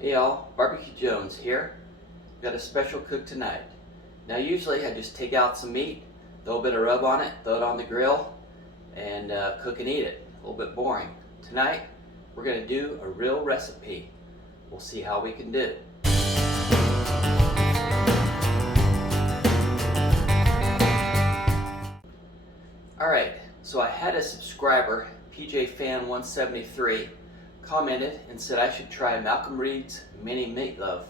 Hey y'all, Barbecue Jones here. Got a special cook tonight. Now usually I just take out some meat, throw a bit of rub on it, throw it on the grill, and cook and eat it. A little bit boring. Tonight we're going to do a real recipe. We'll see how we can do. Alright, so I had a subscriber, PJ Fan 173, commented and said I should try Malcolm Reed's mini meatloaf.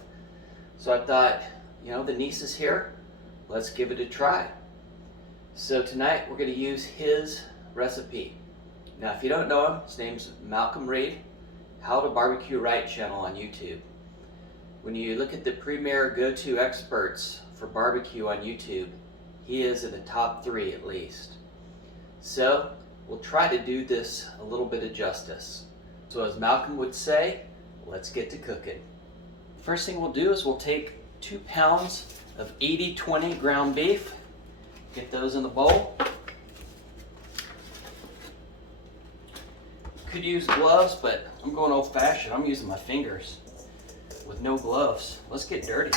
So I thought, you know, the niece is here, let's give it a try. So tonight we're going to use his recipe. Now if you don't know him, his name's Malcom Reed, How to Barbecue Right channel on YouTube. When you look at the premier go-to experts for barbecue on YouTube, he is in the top 3 at least. So we'll try to do this a little bit of justice. So as Malcolm would say, let's get to cooking. First thing we'll do is we'll take 2 pounds of 80-20 ground beef, get those in the bowl. Could use gloves, but I'm going old fashioned. I'm using my fingers with no gloves. Let's get dirty.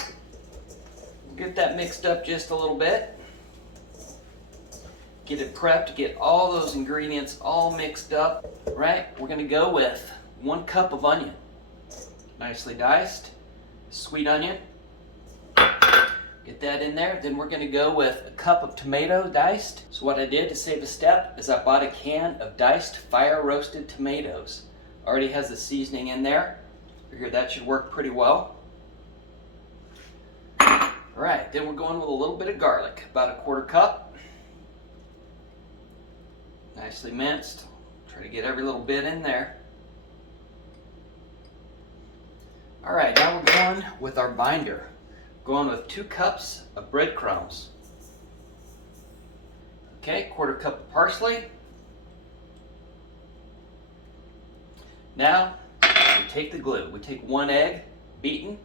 We'll get that mixed up just a little bit. Get it prepped, get all those ingredients all mixed up. Right, we're gonna go with 1 cup of onion, nicely diced, sweet onion. Get that in there. Then we're gonna go with a cup of tomato diced. So what I did to save a step is I bought a can of diced fire roasted tomatoes. Already has the seasoning in there. Figure that should work pretty well. All right, then we're going with a little bit of garlic, about 1/4 cup. Nicely minced. Try to get every little bit in there. All right, now we're going with our binder. Going with 2 cups of bread crumbs. Okay, 1/4 cup of parsley. Now, we take the glue. We take 1 egg, beaten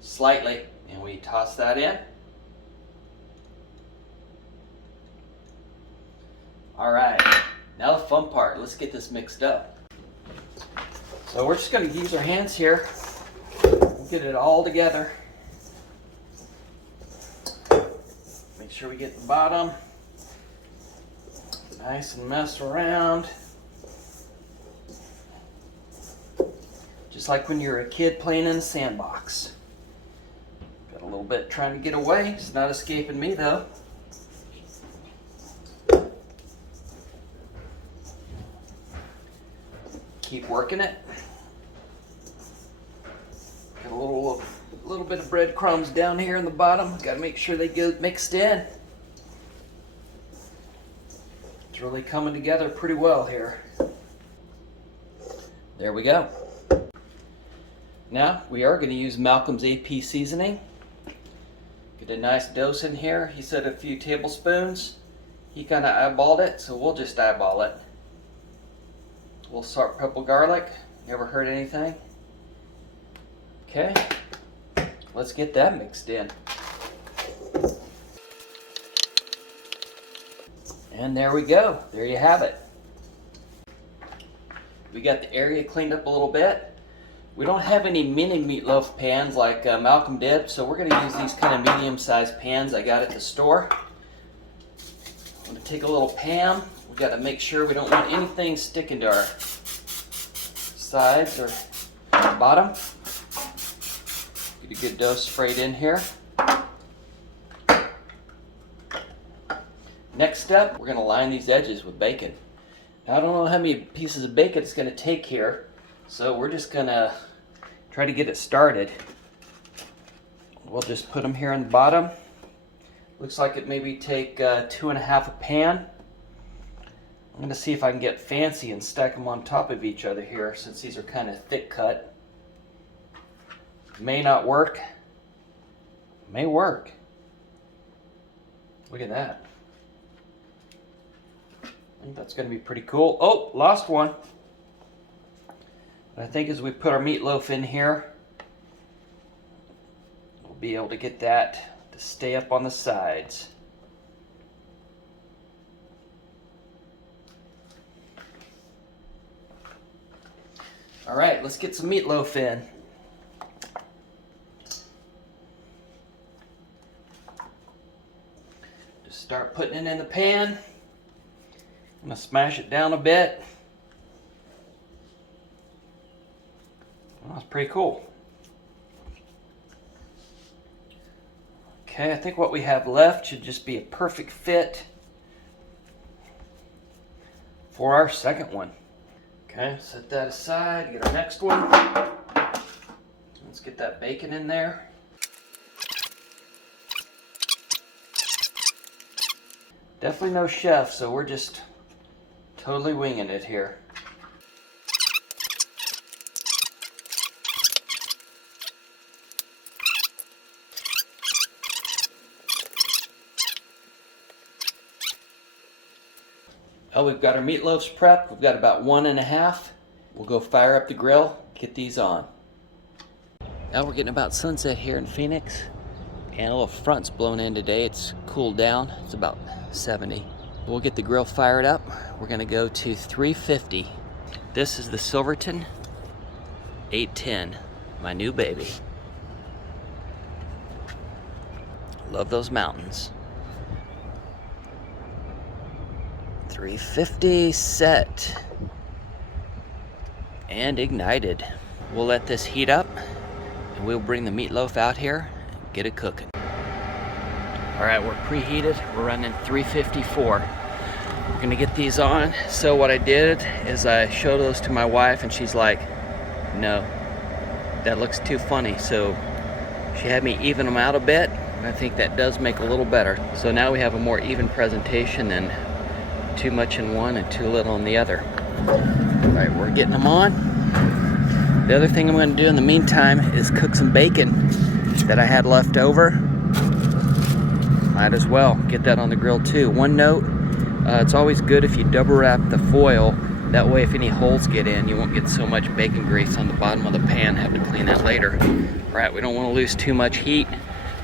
slightly, and we toss that in. All right, now the fun part. Let's get this mixed up. So we're just going to use our hands here. We'll get it all together. Make sure we get the bottom nice and messed around. Just like when you're a kid playing in the sandbox. Got a little bit trying to get away. It's not escaping me though. Keep working it. Got a little bit of breadcrumbs down here in the bottom. Got to make sure they get mixed in. It's really coming together pretty well here. There we go. Now we are going to use Malcolm's AP seasoning. Get a nice dose in here. He said a few tablespoons. He kind of eyeballed it, so we'll just eyeball it. A little salt, pepper, garlic. Never heard anything. Okay, let's get that mixed in. And there we go. There you have it. We got the area cleaned up a little bit. We don't have any mini meatloaf pans like Malcolm did, so we're going to use these kind of medium-sized pans I got at the store. I'm going to take a little pan. We got to make sure we don't want anything sticking to our sides or bottom. Get a good dose sprayed in here. Next step, we're going to line these edges with bacon. Now, I don't know how many pieces of bacon it's going to take here, so we're just going to try to get it started. We'll just put them here on the bottom. Looks like it maybe take 2.5 a pan. I'm going to see if I can get fancy and stack them on top of each other here, since these are kind of thick cut. May not work. May work. Look at that. I think that's going to be pretty cool. Oh, lost one. But I think as we put our meatloaf in here, we'll be able to get that to stay up on the sides. All right, let's get some meatloaf in. Start putting it in the pan. I'm gonna smash it down a bit. Well, that's pretty cool. Okay, I think what we have left should just be a perfect fit for our second one. Okay, set that aside, get our next one. Let's get that bacon in there. Definitely no chef, so we're just totally winging it here. Oh, we've got our meatloaves prepped. We've got about 1.5. We'll go fire up the grill, get these on. Now we're getting about sunset here in Phoenix, and a little front's blown in today. It's cooled down. It's about 70. We'll get the grill fired up. We're gonna go to 350. This is the Silverton 810, my new baby. Love those mountains. 350 set and ignited. We'll let this heat up and we'll bring the meatloaf out here and get it cooking. All right, we're preheated. We're running 354. We're gonna get these on. So what I did is I showed those to my wife and she's like, no, that looks too funny. So she had me even them out a bit. And I think that does make a little better. So now we have a more even presentation than too much in one and too little in the other. All right, we're getting them on. The other thing I'm going to do in the meantime is cook some bacon that I had left over. Might as well get that on the grill too. One note, it's always good if you double wrap the foil. That way if any holes get in, you won't get so much bacon grease on the bottom of the pan. Have to clean that later. All right, we don't want to lose too much heat.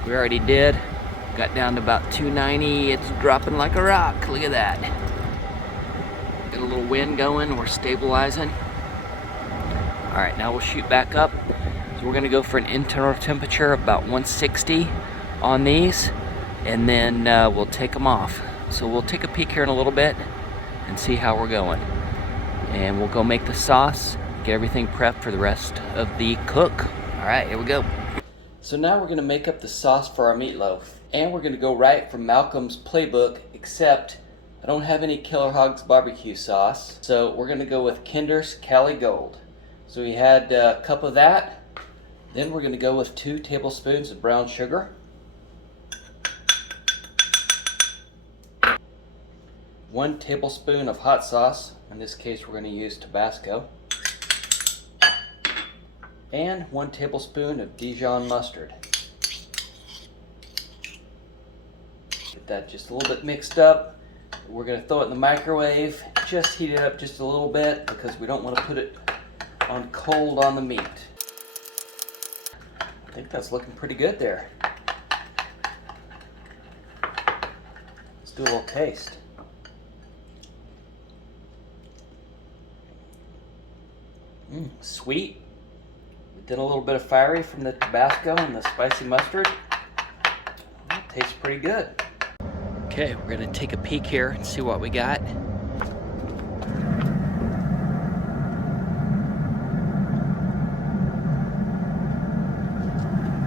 We already did. Got down to about 290. It's dropping like a rock. Look at that. Got a little wind going. We're stabilizing. All right, now we'll shoot back up. So we're gonna go for an internal temperature of about 160 on these, and then we'll take them off. So we'll take a peek here in a little bit and see how we're going. And we'll go make the sauce, get everything prepped for the rest of the cook. All right, here we go. So now we're gonna make up the sauce for our meatloaf. And we're gonna go right from Malcom's playbook, except I don't have any Killer Hogs barbecue sauce. So we're gonna go with Kinder's Cali Gold. So we had a cup of that. Then we're gonna go with 2 tablespoons of brown sugar. 1 tablespoon of hot sauce. In this case, we're gonna use Tabasco. And 1 tablespoon of Dijon mustard. Get that just a little bit mixed up. We're gonna throw it in the microwave. Just heat it up just a little bit because we don't want to put it on cold on the meat. I think that's looking pretty good there. Let's do a little taste. Sweet. Did a little bit of fiery from the Tabasco and the spicy mustard. It tastes pretty good. Okay, we're gonna take a peek here and see what we got.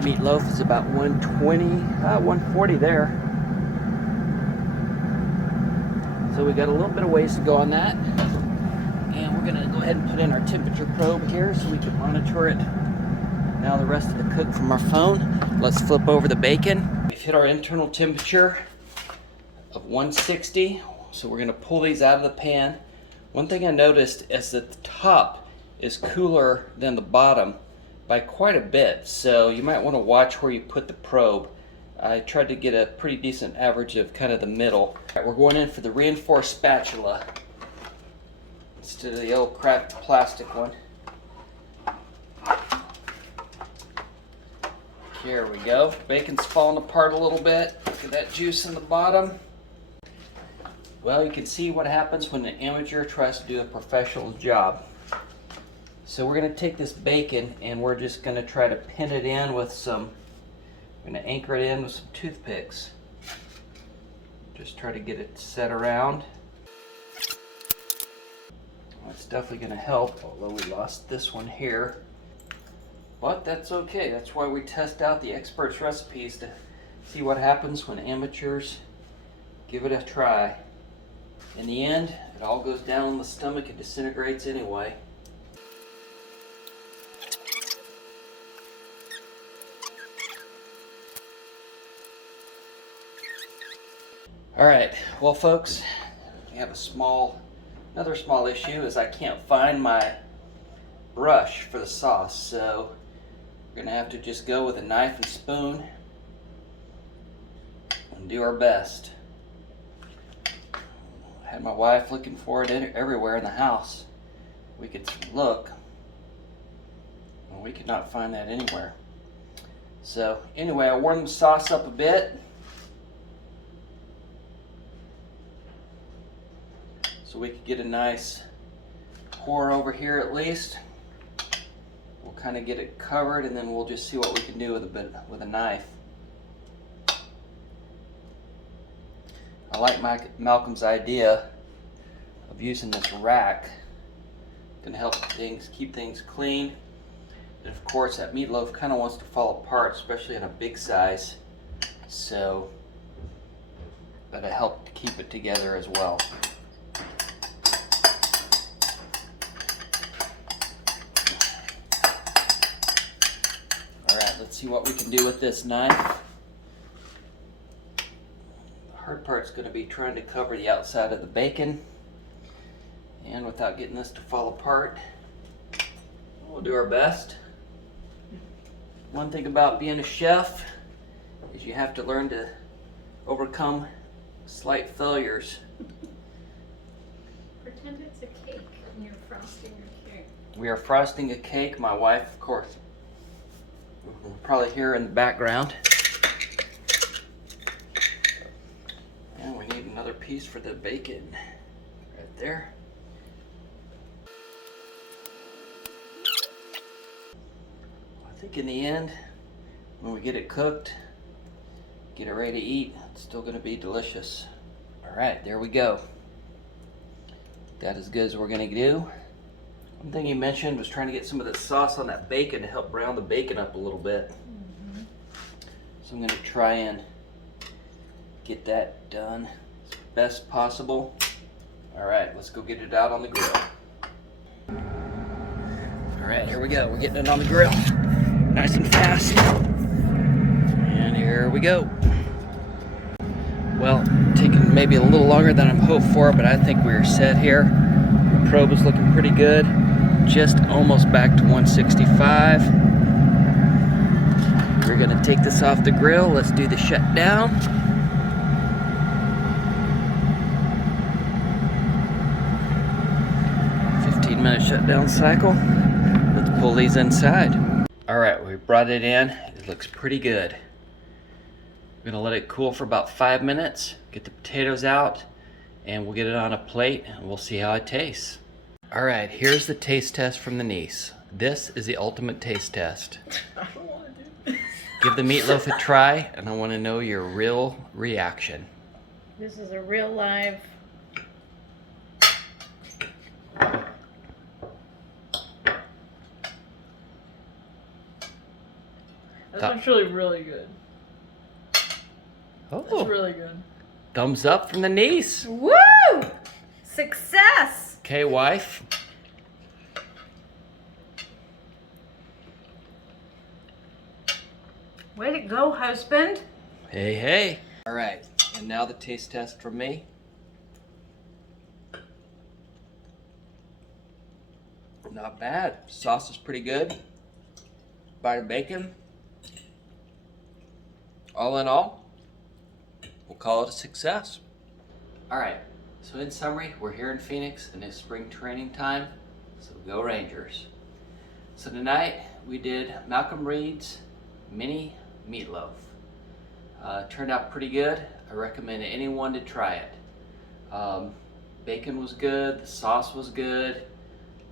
Meatloaf is about 120, 140 there. So we got a little bit of ways to go on that. And we're gonna go ahead and put in our temperature probe here so we can monitor it. Now the rest of the cook from our phone. Let's flip over the bacon. We've hit our internal temperature of 160. So we're gonna pull these out of the pan. One thing I noticed is that the top is cooler than the bottom by quite a bit. So you might wanna watch where you put the probe. I tried to get a pretty decent average of kind of the middle. All right, we're going in for the reinforced spatula instead of the old crapped plastic one. Here we go. Bacon's falling apart a little bit. Look at that juice in the bottom. Well, you can see what happens when an amateur tries to do a professional job. So we're going to take this bacon and we're just going to try to pin it in with some, we're going to anchor it in with some toothpicks. Just try to get it set around. Well, it's definitely going to help, although we lost this one here. But that's okay. That's why we test out the experts' recipes, to see what happens when amateurs give it a try. In the end, it all goes down in the stomach and disintegrates anyway. Alright, well folks, we have another small issue is I can't find my brush for the sauce, so we're going to have to just go with a knife and spoon and do our best. I had my wife looking for it everywhere in the house. We could look, and we could not find that anywhere. So anyway, I warmed the sauce up a bit so we could get a nice pour over here at least. We'll kind of get it covered, and then we'll just see what we can do with a knife. I like Malcolm's idea of using this rack. It's going to help keep things clean. And of course, that meatloaf kind of wants to fall apart, especially in a big size. So that'll help to keep it together as well. All right, let's see what we can do with this knife. Hard part's going to be trying to cover the outside of the bacon, and without getting this to fall apart. We'll do our best. One thing about being a chef is you have to learn to overcome slight failures. Pretend it's a cake and you're frosting your cake. We are frosting a cake. My wife, of course, you can probably hear in the background. And we need another piece for the bacon right there. I think in the end, when we get it cooked, get it ready to eat, it's still going to be delicious. All right, there we go. Got as good as we're going to do. One thing he mentioned was trying to get some of the sauce on that bacon to help brown the bacon up a little bit. So I'm going to try and get that done as best possible. All right, let's go get it out on the grill. All right, here we go. We're getting it on the grill, nice and fast. And here we go. Well, taking maybe a little longer than I'm hoped for, but I think we're set here. The probe is looking pretty good. Just almost back to 165. We're gonna take this off the grill. Let's do the shutdown. Minute shutdown cycle. Let's pull these inside. All right, we brought it in. It looks pretty good. We're gonna let it cool for about 5 minutes, get the potatoes out, and we'll get it on a plate and we'll see how it tastes. All right, here's the taste test from the niece. This is the ultimate taste test. I don't want to do this. Give the meatloaf a try, and I want to know your real reaction. This is a real live. That's actually really good. Oh, That's really good. Thumbs up from the niece. Woo! Success! Okay, wife. Way to go, husband. Hey, hey. All right, and now the taste test from me. Not bad. Sauce is pretty good. Bite of bacon. All in all, we'll call it a success. All right, so in summary, we're here in Phoenix and it's spring training time, so go Rangers. So tonight we did Malcolm Reed's mini meatloaf. Turned out pretty good. I recommend anyone to try it. Bacon was good, the sauce was good,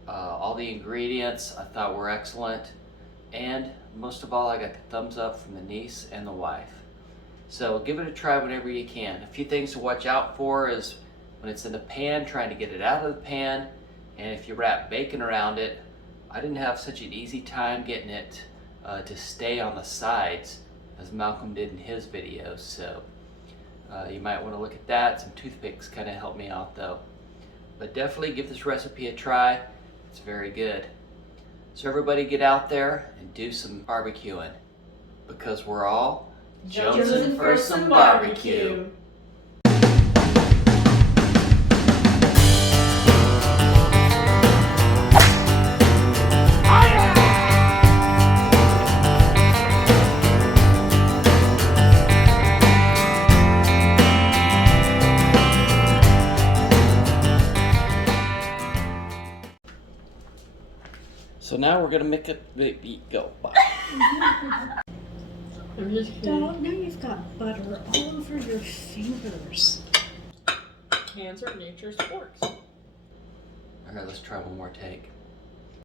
all the ingredients I thought were excellent, and most of all I got the thumbs up from the niece and the wife. So give it a try whenever you can. A few things to watch out for is when it's in the pan, trying to get it out of the pan, and if you wrap bacon around it. I didn't have such an easy time getting it to stay on the sides as Malcolm did in his videos, so you might want to look at that. Some toothpicks kind of helped me out though. But definitely give this recipe a try. It's very good. So everybody get out there and do some barbecuing, because we're all jonesing for some barbecue. So now we're gonna make it go. I'm just kidding. Dog, now you've got butter all over your fingers. Hands are nature's forks. Alright, let's try one more take.